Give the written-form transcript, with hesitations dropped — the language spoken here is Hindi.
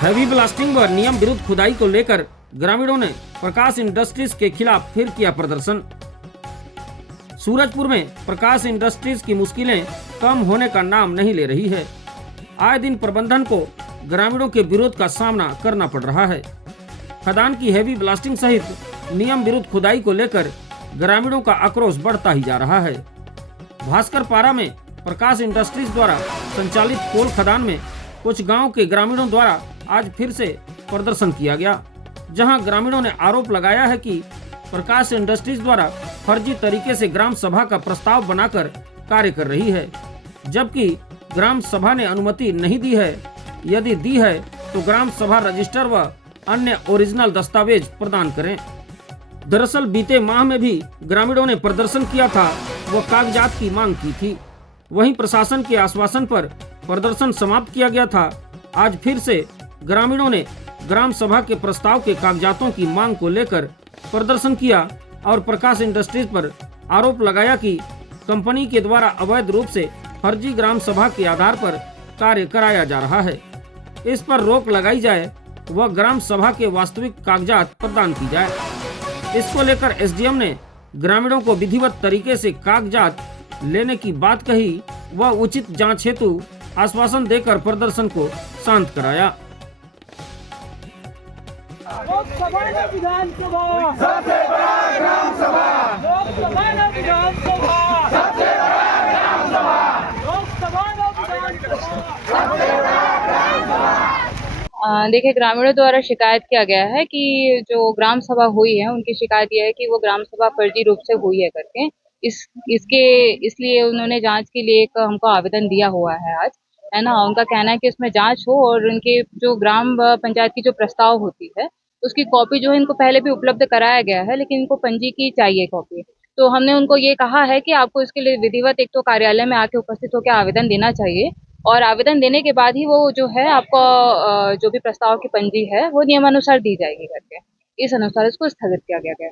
हैवी ब्लास्टिंग व नियम विरुद्ध खुदाई को लेकर ग्रामीणों ने प्रकाश इंडस्ट्रीज के खिलाफ फिर किया प्रदर्शन। सूरजपुर में प्रकाश इंडस्ट्रीज की मुश्किलें कम होने का नाम नहीं ले रही है। आए दिन प्रबंधन को ग्रामीणों के विरोध का सामना करना पड़ रहा है। खदान की हैवी ब्लास्टिंग सहित नियम विरुद्ध खुदाई को लेकर ग्रामीणों का आक्रोश बढ़ता ही जा रहा है। भास्कर पारा में प्रकाश इंडस्ट्रीज द्वारा संचालित कोल खदान में कुछ गांव के ग्रामीणों द्वारा आज फिर से प्रदर्शन किया गया, जहां ग्रामीणों ने आरोप लगाया है कि प्रकाश इंडस्ट्रीज द्वारा फर्जी तरीके से ग्राम सभा का प्रस्ताव बनाकर कार्य कर रही है, जबकि ग्राम सभा ने अनुमति नहीं दी है। यदि दी है तो ग्राम सभा रजिस्टर व अन्य ओरिजिनल दस्तावेज प्रदान करें। दरअसल बीते माह में भी ग्रामीणों ने प्रदर्शन किया था व कागजात की मांग की थी। वहीं प्रशासन के आश्वासन पर प्रदर्शन समाप्त किया गया था। आज फिर से ग्रामीणों ने ग्राम सभा के प्रस्ताव के कागजातों की मांग को लेकर प्रदर्शन किया और प्रकाश इंडस्ट्रीज पर आरोप लगाया कि कंपनी के द्वारा अवैध रूप से फर्जी ग्राम सभा के आधार पर कार्य कराया जा रहा है। इस पर रोक लगाई जाए व ग्राम सभा के वास्तविक कागजात प्रदान की जाए। इसको लेकर एसडीएम ने ग्रामीणों को विधिवत तरीके से कागजात लेने की बात कही व उचित जांच हेतु आश्वासन देकर प्रदर्शन को शांत कराया। लोकसभा न विधानसभा सबसे बड़ा ग्राम सभा, लोकसभा न विधानसभा सबसे बड़ा ग्राम सभा, लोकसभा न विधानसभा सबसे बड़ा ग्राम सभा। देखिए, ग्रामीणों द्वारा शिकायत किया गया है कि जो ग्राम सभा हुई है, उनकी शिकायत यह है कि वो ग्राम सभा फर्जी रूप से हुई है करके। इसलिए उन्होंने जांच के लिए एक हमको आवेदन दिया हुआ है आज, है ना। उनका कहना है कि उसमें जांच हो और उनके जो ग्राम पंचायत की जो प्रस्ताव होती है उसकी कॉपी जो है इनको पहले भी उपलब्ध कराया गया है, लेकिन इनको पंजी की चाहिए कॉपी। तो हमने उनको ये कहा है कि आपको इसके लिए विधिवत एक तो कार्यालय में आके उपस्थित होकर आवेदन देना चाहिए और आवेदन देने के बाद ही वो जो है आपको जो भी प्रस्ताव की पंजी है वो नियमानुसार दी जाएगी करके। इस अनुसार इसको स्थगित किया गया है।